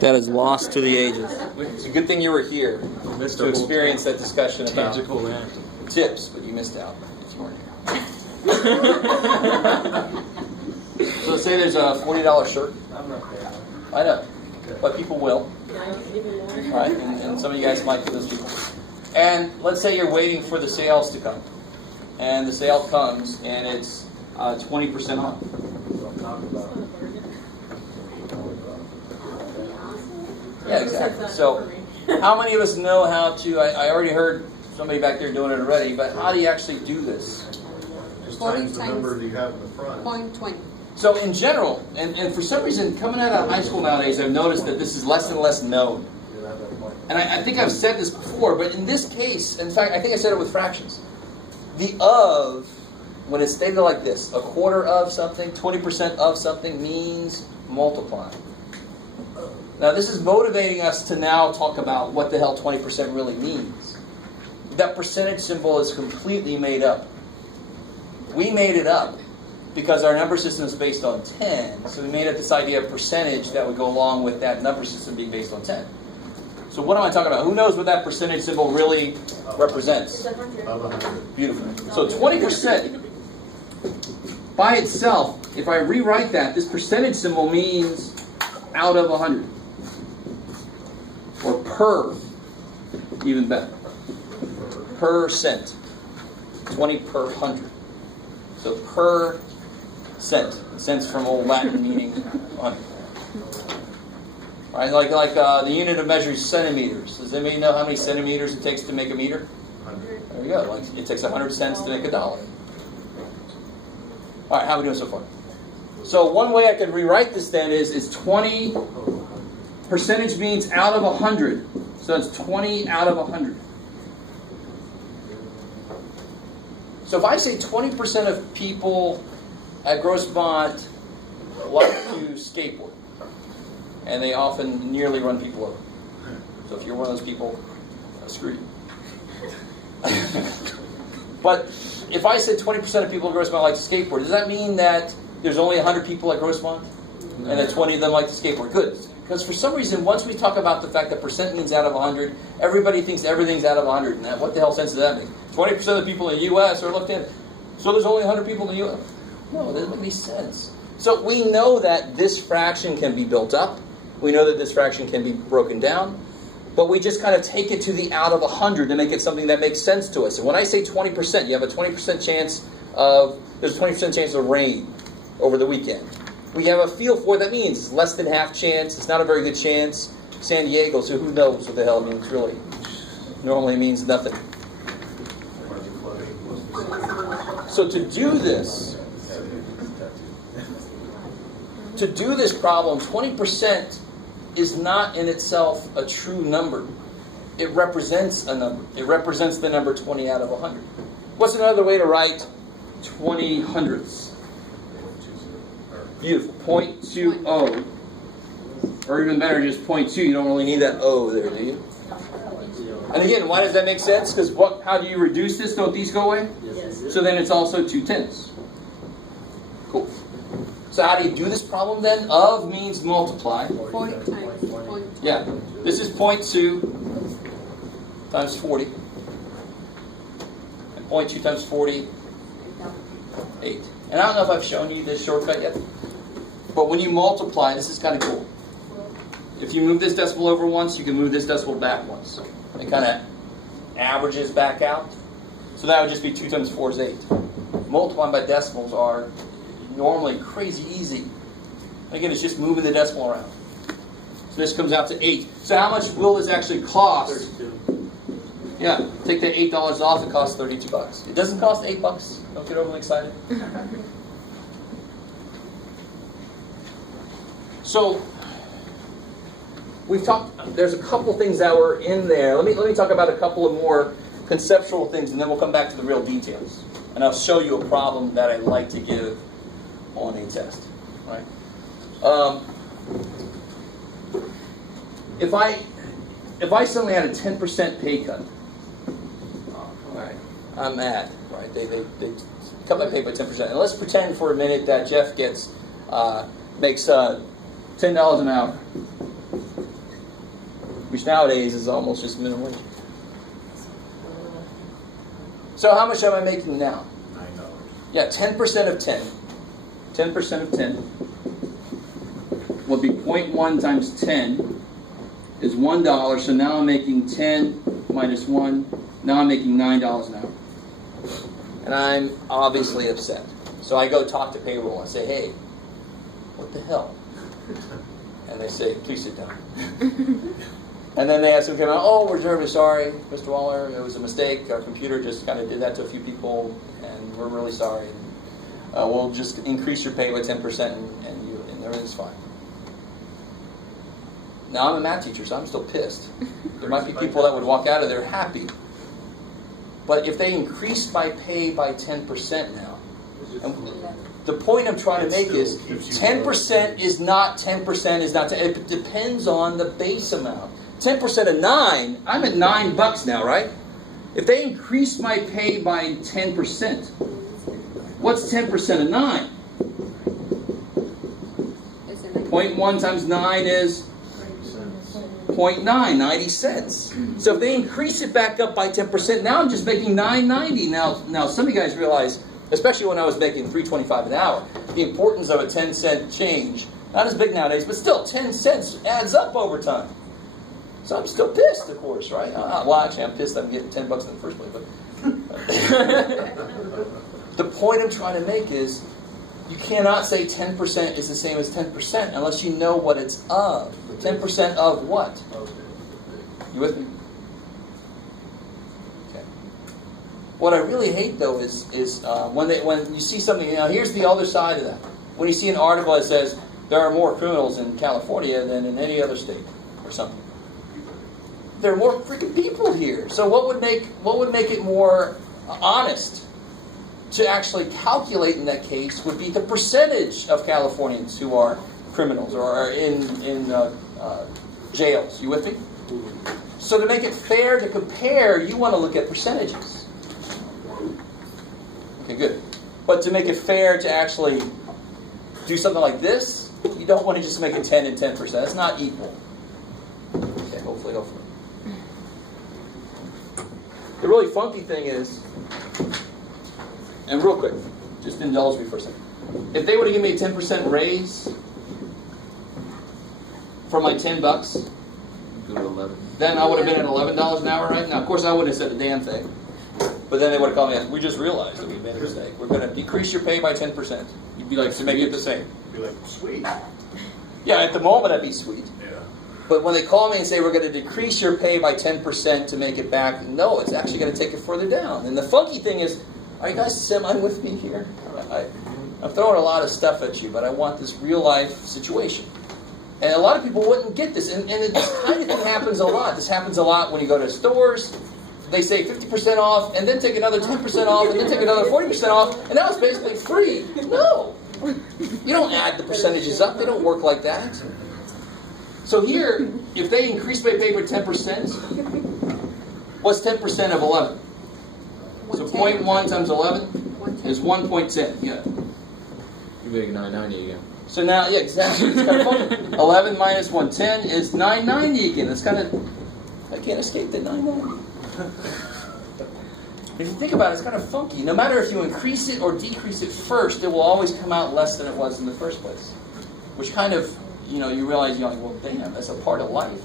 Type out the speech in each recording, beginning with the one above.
that is lost to the ages. It's a good thing you were here to experience that discussion about tips, but you missed out. You weren't here. So say there's a $40 shirt. I'm not there. I know, but people will. Right? And some of you guys might be those people. And let's say you're waiting for the sales to come. And the sale comes, and it's 20% off. Yeah, exactly. So, how many of us know how to, I already heard somebody back there doing it already, but how do you actually do this? Just times the number that you have in the front. 0.20. So in general, and for some reason, coming out of high school nowadays, I've noticed that this is less and less known. And I think I've said this before, but in this case, in fact, I think I said it with fractions. The of, when it's stated like this, a quarter of something, 20% of something means multiplying. Now this is motivating us to now talk about what the hell 20% really means. That percentage symbol is completely made up. We made it up because our number system is based on 10. So we made up this idea of percentage that would go along with that number system being based on 10. So what am I talking about? Who knows what that percentage symbol really represents? Beautiful. So 20% by itself, if I rewrite that, this percentage symbol means out of 100. Or per, even better. Percent. 20 per 100. So per cent. Cents from old Latin meaning 100. Right? Like the unit of measure is centimeters. Does anybody know how many centimeters it takes to make a meter? 100. There you go. Like it takes 100 cents to make $1. All right, how are we doing so far? So one way I can rewrite this then is 20 percentage means out of 100. So it's 20 out of 100. So if I say 20% of people at Grossmont like to skateboard, and they often nearly run people over. So if you're one of those people, screw you. But if I said 20% of people at Grossmont like to skateboard, does that mean that there's only 100 people at Grossmont? And that 20 of them like to skateboard? Good. Because for some reason, once we talk about the fact that percent means out of 100, everybody thinks everything's out of 100. And what the hell sense does that make? 20% of the people in the U.S. are left-handed. So there's only 100 people in the U.S. No, it doesn't make any sense. So we know that this fraction can be built up. We know that this fraction can be broken down. But we just kind of take it to the out of 100 to make it something that makes sense to us. And when I say 20%, you have a 20% chance of, there's a 20% chance of rain over the weekend. We have a feel for what that means. It's less than half chance. It's not a very good chance. San Diego, so who knows what the hell it means really. Normally it means nothing. So to do this problem, 20% is not in itself a true number. It represents a number. It represents the number 20 out of 100. What's another way to write 20 hundredths? Beautiful. 0.20. Or even better, just 0.2. You don't really need that O there, do you? And again, why does that make sense? Because how do you reduce this? Don't these go away? Yes. So then it's also 2/10. Cool. So how do you do this problem then? Of means multiply. 40 times 0.2. Yeah. This is 0.2 times 40. And 0.2 times 40, 8. And I don't know if I've shown you this shortcut yet. But when you multiply, this is kind of cool. If you move this decimal over once, you can move this decimal back once. It kind of averages back out. So that would just be 2 times 4 is 8. Multiplying by decimals are normally crazy easy. Again, it's just moving the decimal around. So this comes out to 8. So how much will this actually cost? 32. Yeah, take that $8 off, it costs $32. It doesn't cost $8. Don't get overly excited. So we've talked. There's a couple things that were in there. Let me talk about a couple of more conceptual things, and then we'll come back to the real details. And I'll show you a problem that I like to give on a test. Right? If I suddenly had a 10% pay cut, right? I'm mad, right? They cut my pay by 10%. And let's pretend for a minute that Jeff makes $10 an hour. which nowadays is almost just minimum wage. So how much am I making now? $9. Yeah, 10% of 10. 10% of 10 would be 0.1 times 10 is $1. So now I'm making 10 minus 1. Now I'm making $9 an hour. And I'm obviously upset. So I go talk to payroll and say, hey, what the hell? And they say, please sit down. And then they ask him, oh, we're terribly sorry, Mr. Waller. It was a mistake. Our computer just kind of did that to a few people, and we're really sorry. We'll just increase your pay by 10%, and everything's fine. Now, I'm a math teacher, so I'm still pissed. There might be people that would walk out of there happy. But if they increase my pay by 10% now, and the point I'm trying to make is 10% is not 10% is not 10. It depends on the base amount. 10% of 9, I'm at $9 now, right? If they increase my pay by 10%, what's 10% of 9? 0.1 times 9 is 0.9, 90 cents. So if they increase it back up by 10%, now I'm just making $9.90. Now some of you guys realize, especially when I was making $3.25 an hour, the importance of a 10-cent change. Not as big nowadays, but still 10 cents adds up over time. So I'm still pissed, of course, right? Well, actually, I'm pissed I'm getting $10 in the first place. But the point I'm trying to make is you cannot say 10% is the same as 10% unless you know what it's of. 10% of what? You with me? Okay. What I really hate, though, is when you see something. Here's the other side of that. When you see an article that says there are more criminals in California than in any other state, or something. There are more freaking people here. So what would make it more honest to actually calculate in that case would be the percentage of Californians who are criminals or are in jails. You with me? So to make it fair to compare, you want to look at percentages. Okay, good. But to make it fair to actually do something like this, you don't want to just make it 10 and 10%. That's not equal. Okay, hopefully. The really funky thing is, and real quick, just indulge me for a second. If they would have given me a 10% raise for my $10, then I would have been at $11 an hour, right? Now, of course, I wouldn't have said a damn thing. But then they would have called me and we just realized that we made a mistake. We're going to decrease your pay by 10%. You'd be like, to make it the same. You'd be like, sweet. Yeah, at the moment, I'd be sweet. Yeah. But when they call me and say, we're going to decrease your pay by 10% to make it back, no, it's actually going to take it further down. And the funky thing is, are you guys semi with me here? I'm throwing a lot of stuff at you, but I want this real-life situation. And a lot of people wouldn't get this. And this kind of thing happens a lot. This happens a lot when you go to stores. They say 50% off, and then take another 10% off, and then take another 40% off, and now it's basically free. No. You don't add the percentages up. They don't work like that. So here, if they increase my pay by 10%, what's 10% of 11? So 0.1 times 11 is 1.10. Yeah. You're making $9.90 again. So now, yeah, exactly. It's kind of funny. 11 minus 110 is $9.90 again. It's kind of, I can't escape that $9.90. If you think about it, it's kind of funky. No matter if you increase it or decrease it first, it will always come out less than it was in the first place. Which kind of, you realize, you're like, well, damn, that's a part of life.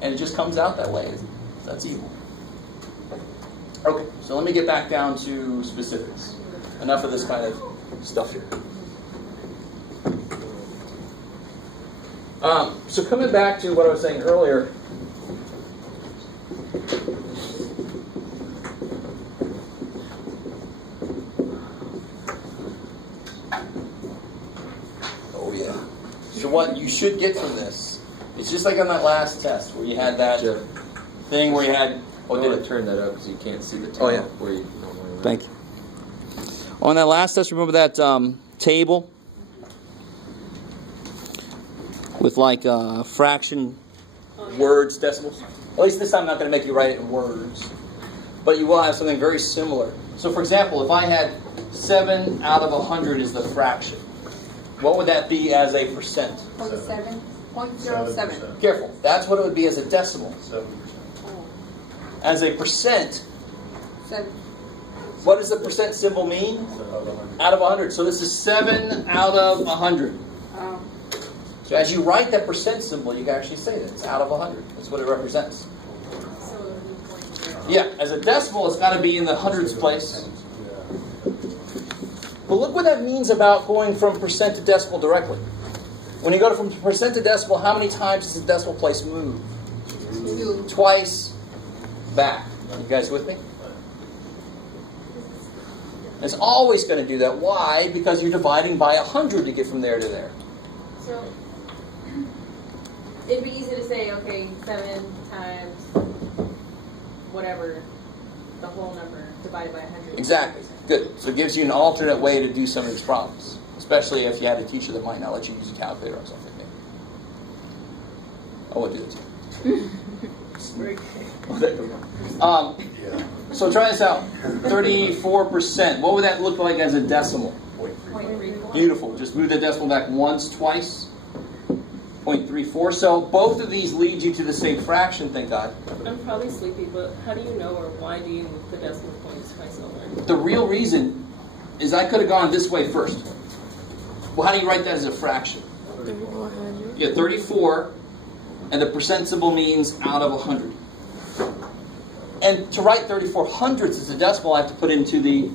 And it just comes out that way. That's evil. Okay, so let me get back down to specifics. Enough of this kind of stuff here. So coming back to what I was saying earlier, oh yeah. So what you should get from this, it's just like on that last test where you had that thing where you had. Oh, did it turn that up because you can't see the tab? Oh yeah. Where you normally Thank you. On that last test, remember that table with like fraction, words, decimals? At least this time I'm not going to make you write it in words. But you will have something very similar. So for example, if I had 7 out of 100 is the fraction, what would that be as a percent? 0.7. 7%. Careful. That's what it would be as a decimal. 7%. As a percent, 7. what does the percent symbol mean? Out of 100. So this is 7 out of 100. So as you write that percent symbol, you can actually say that it's out of 100. That's what it represents. Yeah, as a decimal, it's got to be in the hundreds place. But look what that means about going from percent to decimal directly. When you go from percent to decimal, how many times does the decimal place move? 2. Twice back. You guys with me? It's always going to do that. Why? Because you're dividing by 100 to get from there to there. So it'd be easy to say, okay, 7 times whatever, the whole number divided by 100. Exactly. Good. So it gives you an alternate way to do some of these problems, especially if you had a teacher that might not let you use a calculator or something. I won't do this. So try this out. 34%. What would that look like as a decimal? 0.34. Beautiful. Just move the decimal back once, twice. 0.34. So both of these lead you to the same fraction, thank God. I'm probably sleepy, but how do you know, or why do you move the decimal points twice over? The real reason is I could have gone this way first. Well, how do you write that as a fraction? 3400. You get 34, and the percent symbol means out of 100. And to write 34 hundredths as a decimal, I have to put into the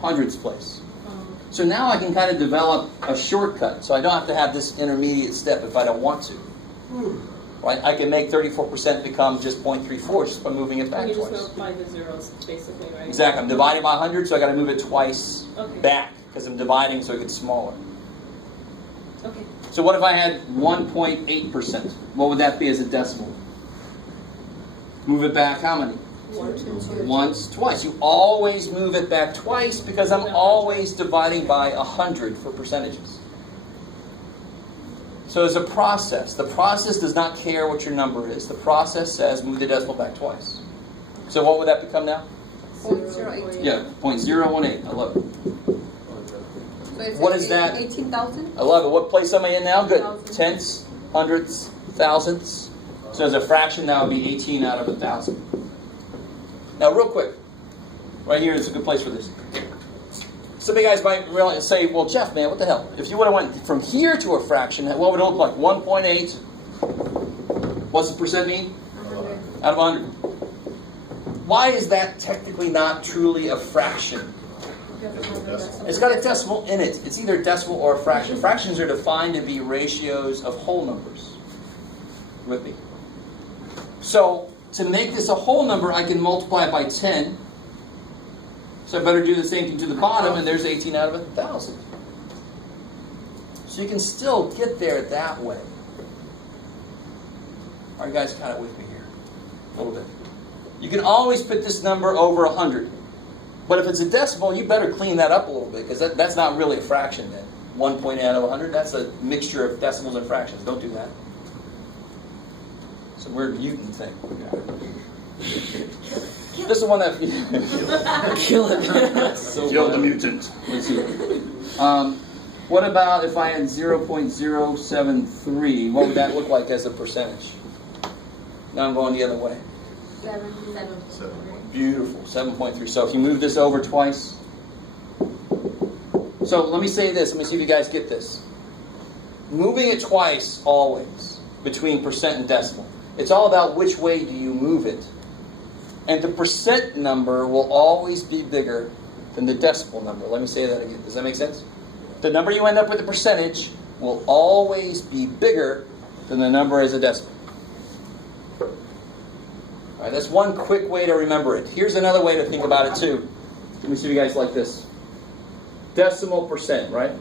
hundredths place. So now I can kind of develop a shortcut, so I don't have to have this intermediate step if I don't want to. Right? I can make 34% become just 0.34 just by moving it back You just twice. multiply the zeros, basically, right? Exactly. I'm dividing by 100, so I got to move it twice Okay. back because I'm dividing so it gets smaller. Okay. So what if I had 1.8%? What would that be as a decimal? Move it back how many? Once, twice. You always move it back twice because I'm always dividing by 100 for percentages. So it's a process. The process does not care what your number is. The process says move the decimal back twice. So what would that become now? 0.08. Yeah, 0.018. I love it. So it's What is that? 18,000? I love it. What place am I in now? Good. Thousand. Tenths, hundredths, thousandths. So as a fraction, that would be 18 out of 1,000. Now, real quick, right here is a good place for this. Some of you guys might really say, well, Jeff, man, what the hell? If you would have went from here to a fraction, what would it look like? 1.8. What's the percent mean? 100. Out of 100. Why is that technically not truly a fraction? It's got a decimal in it. It's either a decimal or a fraction. Fractions are defined to be ratios of whole numbers. With me? So, to make this a whole number, I can multiply it by 10. So I better do the same thing to the bottom, and there's 18 out of 1,000. So you can still get there that way. Are you guys kind of with me here? A little bit. You can always put this number over 100. But if it's a decimal, you better clean that up a little bit, because that's not really a fraction then. 1.8 out of 100, that's a mixture of decimals and fractions. Don't do that. It's a weird mutant thing. This is one that... Kill it. So Kill the mutant. Let's see. What about if I had 0.073? What would that look like as a percentage? Now I'm going the other way. 7. Beautiful. 7.3. So if you move this over twice. So let me say this. Let me see if you guys get this. Moving it twice always between percent and decimal. It's all about which way do you move it. And the percent number will always be bigger than the decimal number. Let me say that again. Does that make sense? The number you end up with, the percentage, will always be bigger than the number as a decimal. All right, that's one quick way to remember it. Here's another way to think about it too. Let me see if you guys like this. Decimal percent, right?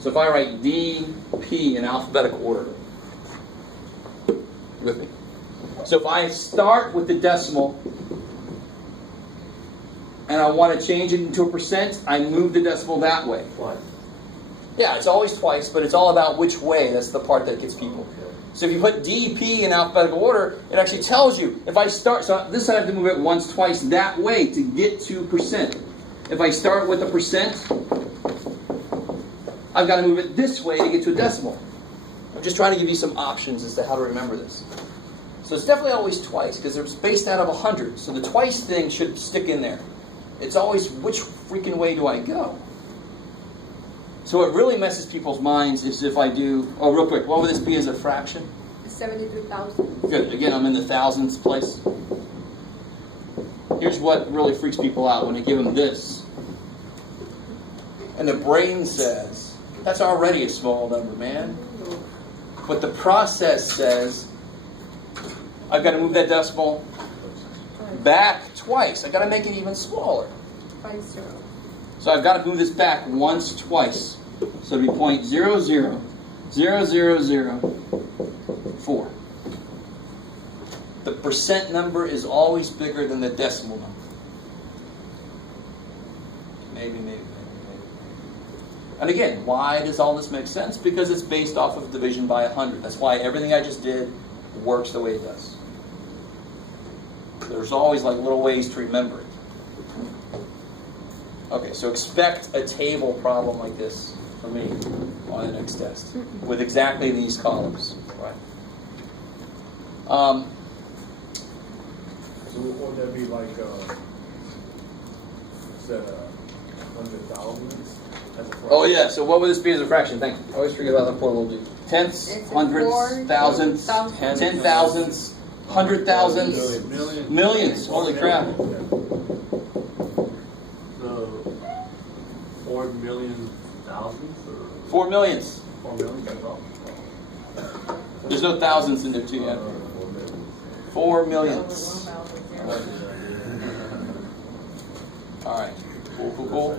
So if I write DP in alphabetical order, you with me? So if I start with the decimal and I want to change it into a percent, I move the decimal that way. Twice. Yeah, it's always twice, but it's all about which way. That's the part that gets people. So if you put DP in alphabetical order, it actually tells you. If I start, so this I have to move it once, twice that way to get to percent. If I start with a percent, I've got to move it this way to get to a decimal. I'm just trying to give you some options as to how to remember this. So it's definitely always twice, because it's based out of 100. So the twice thing should stick in there. It's always, which freaking way do I go? So what really messes people's minds is if I do, oh, real quick, what would this be as a fraction? 72,000. Good. Again, I'm in the thousands place. Here's what really freaks people out when you give them this. And the brain says, that's already a small number, man. But the process says, I've got to move that decimal back twice. I've got to make it even smaller. 50. So I've got to move this back once, twice. So it'll be 0.00004. The percent number is always bigger than the decimal number. Maybe. And again, why does all this make sense? Because it's based off of division by 100. That's why everything I just did works the way it does. There's always like little ways to remember it. Okay, so expect a table problem like this for me on the next test with exactly these columns. Right. So would that be like, instead of 100,000? Oh yeah, so what would this be as a fraction? Thank you. I always forget about that poor little dude. Tenths, It's hundreds, 4, thousands, 10,000. 10,000s, 100,000s, Millions. millions. Holy crap. So, 4 million thousands or 4 millions. 4 million? That's all. There's no thousands in there too yet. 4 millions. Alright. Cool.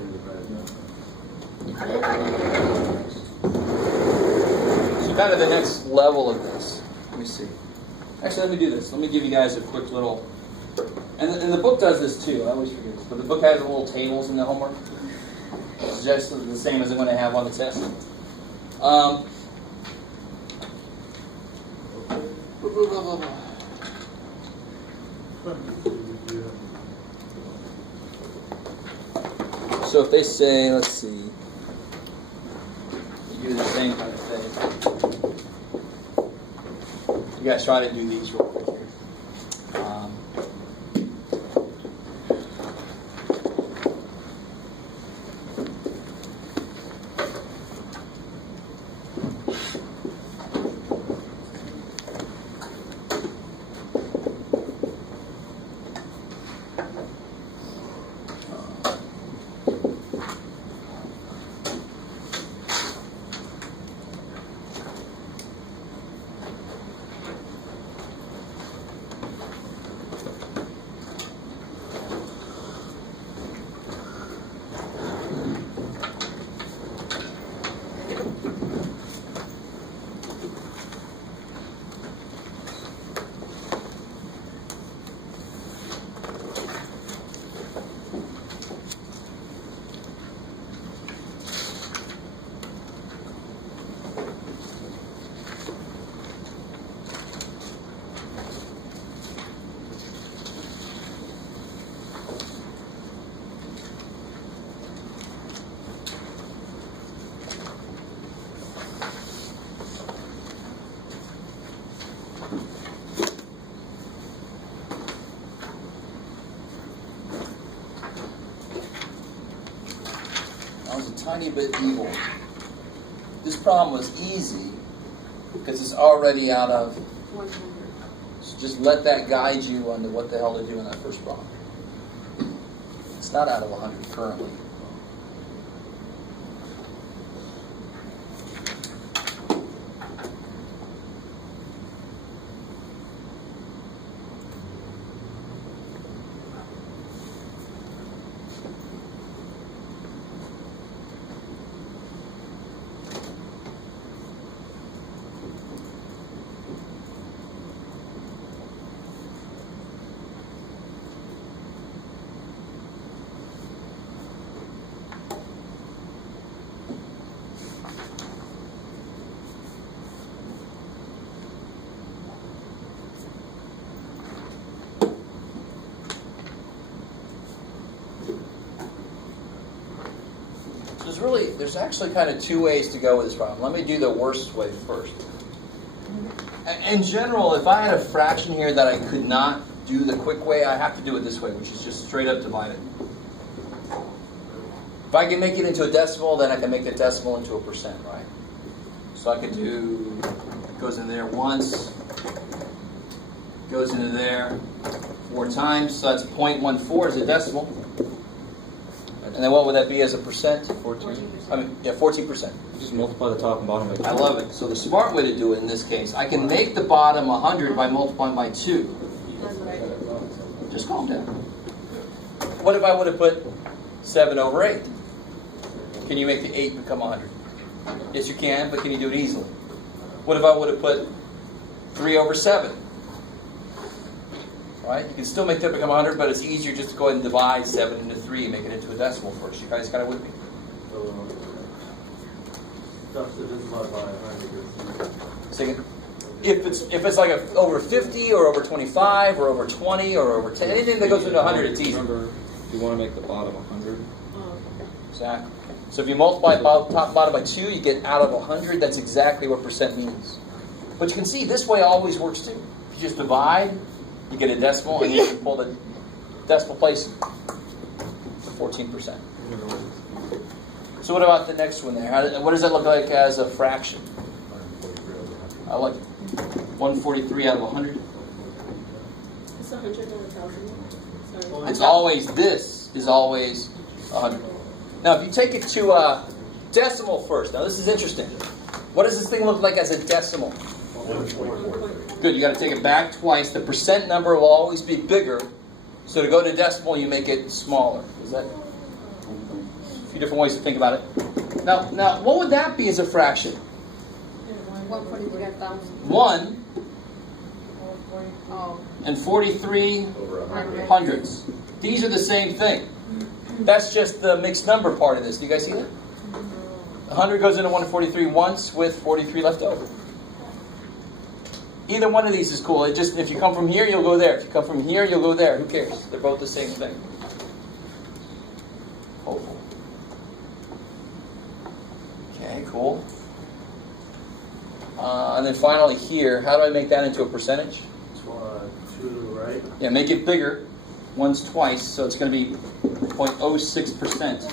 So kind of the next level of this. Let me see. Actually, let me do this. Let me give you guys a quick little... And the book does this too. I always forget this. But the book has the little tables in the homework. It's just the same as I'm going to have on the test. So if they say, let's see, you do the same kind of thing. You guys try to do these real quick here. Tiny bit evil. This problem was easy because it's already out of 100. So just let that guide you on what the hell to do in that first problem. It's not out of 100 currently. there's actually kind of two ways to go with this problem. Let me do the worst way first. In general, if I had a fraction here that I could not do the quick way, I have to do it this way, which is just straight up divide it. If I can make it into a decimal, then I can make the decimal into a percent, right? So I could do, it goes in there once, goes into there 4 times, so that's 0.14 as a decimal. And then what would that be as a percent? 14. I mean, yeah, 14%. Just multiply the top and bottom by 2. I love it. So the smart way to do it in this case, I can make the bottom 100 by multiplying by 2. That's what I did. Just calm down. What if I would have put 7 over 8? Can you make the 8 become 100? Yes, you can, but can you do it easily? What if I would have put 3 over 7? Right? You can still make that become 100, but it's easier just to go ahead and divide 7 into 3 and make it into a decimal first. You guys kind of with me? Second. If it's like over 50 or over 25 or over 20 or over 10, anything that goes into 100, it's easy. Remember, you want to make the bottom 100. Exactly. So if you multiply top and bottom by 2, you get out of 100. That's exactly what percent means. But you can see this way always works too. You just divide, you get a decimal, and you can pull the decimal place to 14%. So what about the next one there? What does that look like as a fraction? I like it. 143 out of 100. It's 100 and 1,000. Sorry. It's always, this is always 100. Now if you take it to a decimal first, now this is interesting. What does this thing look like as a decimal? Good, you got to take it back twice. The percent number will always be bigger. So to go to decimal, you make it smaller. Is that a few different ways to think about it? Now, what would that be as a fraction? 143,000. 1 Oh. and 43 hundredths. These are the same thing. That's just the mixed number part of this. Do you guys see that? 100 goes into 143 once with 43 left over. Either one of these is cool. It just, if you come from here, you'll go there. If you come from here, you'll go there. Who cares? They're both the same thing. Hopeful. Okay, cool. And then finally here, how do I make that into a percentage? 2 to the right. Yeah, make it bigger. Once twice, so it's going to be 0.06%.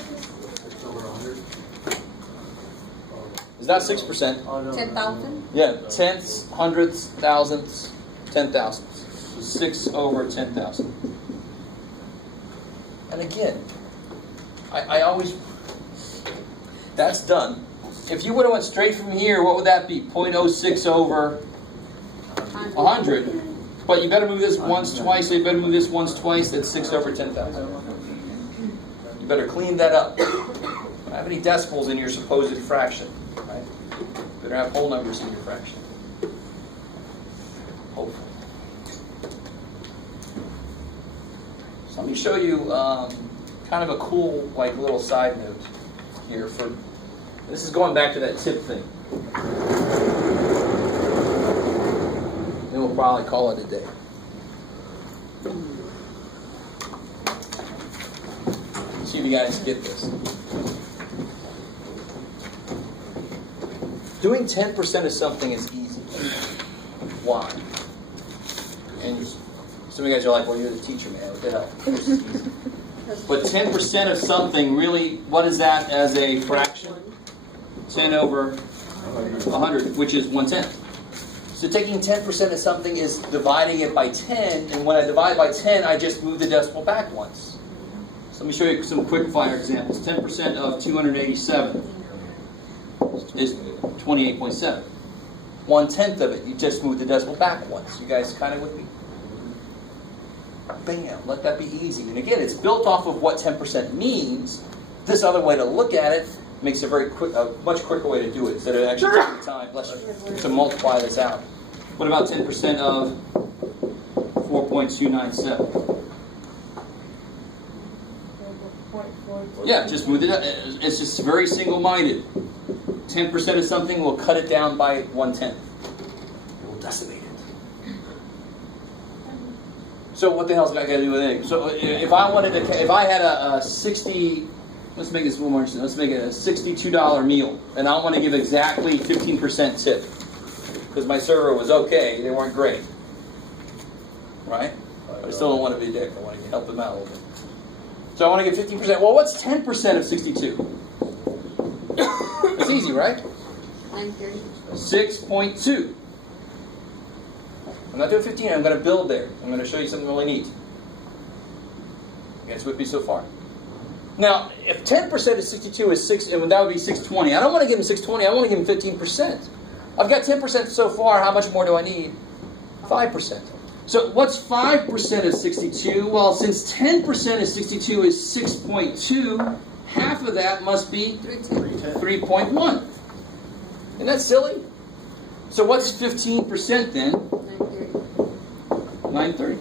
It's over 100. Is that 6%? Oh, no. 10,000? Yeah, tenths, hundredths, thousandths, 10,000ths. So 6 over 10,000. And again, I always, that's done. If you would have went straight from here, what would that be? 0.06 over 100. But you better move this once, twice, so you better move this once, twice, that's 6 over 10,000. You better clean that up. Don't have any decimals in your supposed fraction. Right? You better have whole numbers in your fraction. Hopefully. So let me show you kind of a cool, like, little side note here. This is going back to that tip thing. Then we'll probably call it a day. See if you guys get this. Doing 10% of something is easy. Why? And some of you guys are like, well, you're the teacher, man. What the hell? This is easy. But 10% of something, really, what is that as a fraction? 10 over 100, which is 1/10. So taking 10% of something is dividing it by 10, and when I divide by 10, I just move the decimal back once. So let me show you some quick fire examples. 10% of 287 is 28.7. 1/10 of it, you just move the decimal back once. You guys kind of with me? Bam, let that be easy. And again, it's built off of what 10% means. This other way to look at it makes a very quick, a much quicker way to do it instead of actually taking time, bless you, to multiply this out. What about 10% of 4.297? Yeah, just move it up. It's just very single-minded. 10% of something will cut it down by 1/10. It will decimate it. So what the hell's that got to do with anything? So if I wanted to, if I had a 60 let's make this a little more interesting. Let's make it a $62 meal. And I want to give exactly 15% tip. Because my server was okay, they weren't great. Right? But I still don't want to be a dick. I want to help them out a little bit. So I want to give 15%. Well, what's 10% of 62? It's easy, right? 930. 6.2. I'm not doing 15, I'm going to build there. I'm going to show you something really neat. You guys with me so far? Now, if 10% of 62 is 6, and that would be 620. I don't want to give him 620, I want to give him 15%. I've got 10% so far, how much more do I need? 5%. So what's 5% of 62? Well, since 10% of 62 is 6.2, half of that must be 3.1. Isn't that silly? So what's 15% then? 930.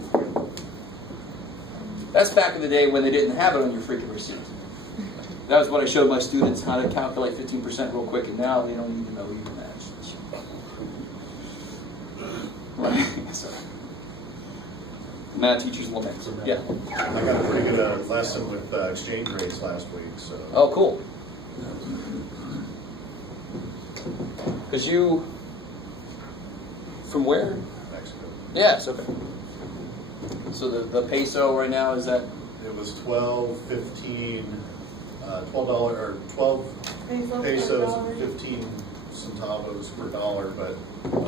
That's back in the day when they didn't have it on your freaking receipt. That was what I showed my students, how to calculate 15% real quick, and now they don't need to know even that. Right? So, math teachers lament. Yeah. I got a pretty good lesson with exchange rates last week. So. Oh, cool. Because you, from where? Mexico. Yes, okay. So the peso right now is that? It was 12, 15, $12 or 12 pesos and 15 centavos per dollar, but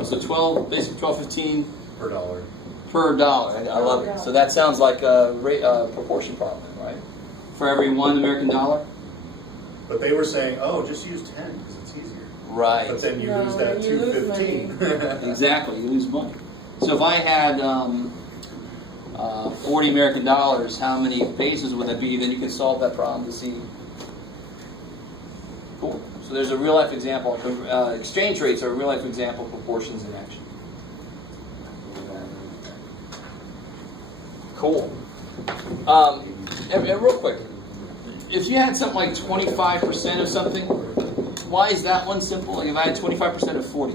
So 12, basically 12.15 per dollar. per dollar. I love it. So that sounds like a proportion problem, right? For every $1 American dollar? But they were saying, oh, just use 10 because it's easier. Right. But then you lose that you lose 215. Exactly. You lose money. So if I had 40 American dollars, how many pesos would that be? Then you can solve that problem to see. Cool. So there's a real life example. Exchange rates are a real life example of proportions in action. Cool. And real quick, if you had something like 25% of something, why is that one simple? Like if I had 25% of 40,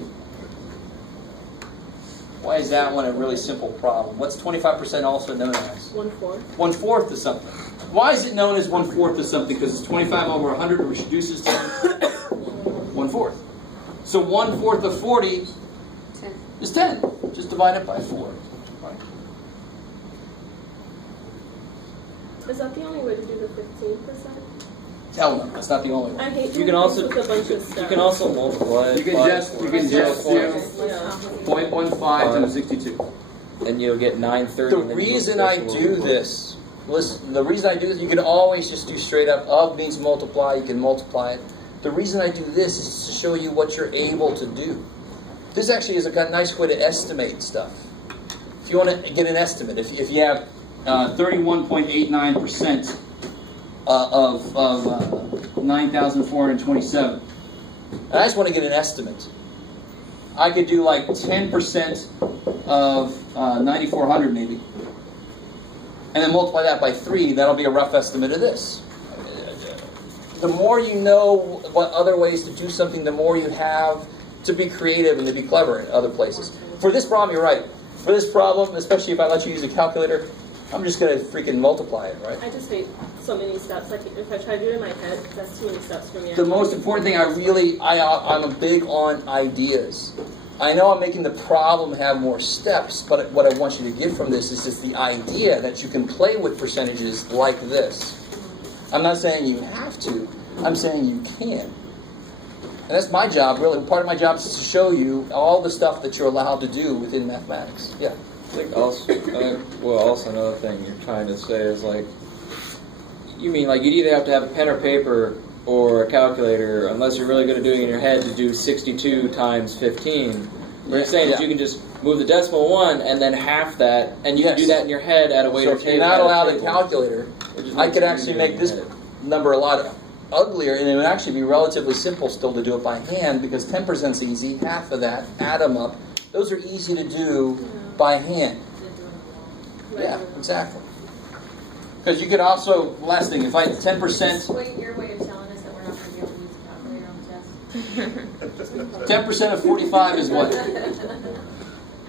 why is that one a really simple problem? What's 25% also known as? 1/4. 1/4 of something. Why is it known as 1/4 of something? Because it's 25 over 100, which reduces to 1/4. So 1/4 of 40 is 10. Just divide it by 4. Right? Is that the only way to do the 15%? Hell no, that's not the only I one. hate You doing can also things with a bunch of stuff. you can also multiply it. You can by just do 0.15 times 62. and you'll get 930. The and then you reason go I to do this, listen, the reason I do this, you can always just do straight up of means multiply, you can multiply it. The reason I do this is to show you what you're able to do. This actually is a nice way to estimate stuff. If you want to get an estimate, if you have 31.89% of 9,427, and I just want to get an estimate, I could do like 10% of 9,400 maybe, and then multiply that by 3. That'll be a rough estimate of this. The more you know what other ways to do something, the more you have to be creative and to be clever in other places. For this problem, you're right. For this problem, especially if I let you use a calculator, I'm just going to freaking multiply it, right? I just hate so many steps. Like if I try to do it in my head, that's too many steps for me. The most important thing I'm a big on ideas. I know I'm making the problem have more steps, but what I want you to get from this is just the idea that you can play with percentages like this. I'm not saying you have to. I'm saying you can. And that's my job, really. Part of my job is to show you all the stuff that you're allowed to do within mathematics. Yeah. Like also, also another thing you're trying to say is like, you mean like you'd either have to have a pen or paper or a calculator, unless you're really good at doing it in your head, to do 62 times 15. What you're saying is you can just move the decimal 1 and then half that, and you can do that in your head at a So waiter if you're table. not allowed a calculator, I could actually make this number a lot uglier, and it would actually be relatively simple still to do it by hand, because 10% is easy, half of that, add them up. Those are easy to do by hand. Yeah, exactly. Because you could also, last thing, if I had 10%, Wait, your way of telling us that we're not going to be able to use a calculator on the test. 10% of 45 is what?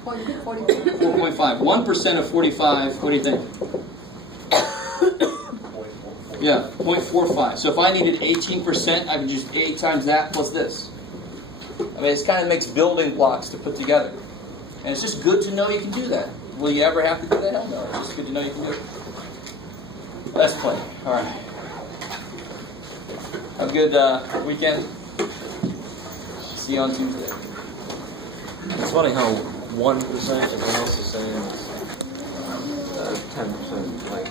40. 4.5. 1% of 45, what do you think? Yeah, 0.45. So if I needed 18%, I could just 8 times that plus this. I mean, it kind of makes building blocks to put together. And it's just good to know you can do that. Will you ever have to do that? Hell no. It's just good to know you can do it. Let's play. All right. Have a good weekend. See you on Tuesday. It's funny how 1% everyone else is saying is 10%. Like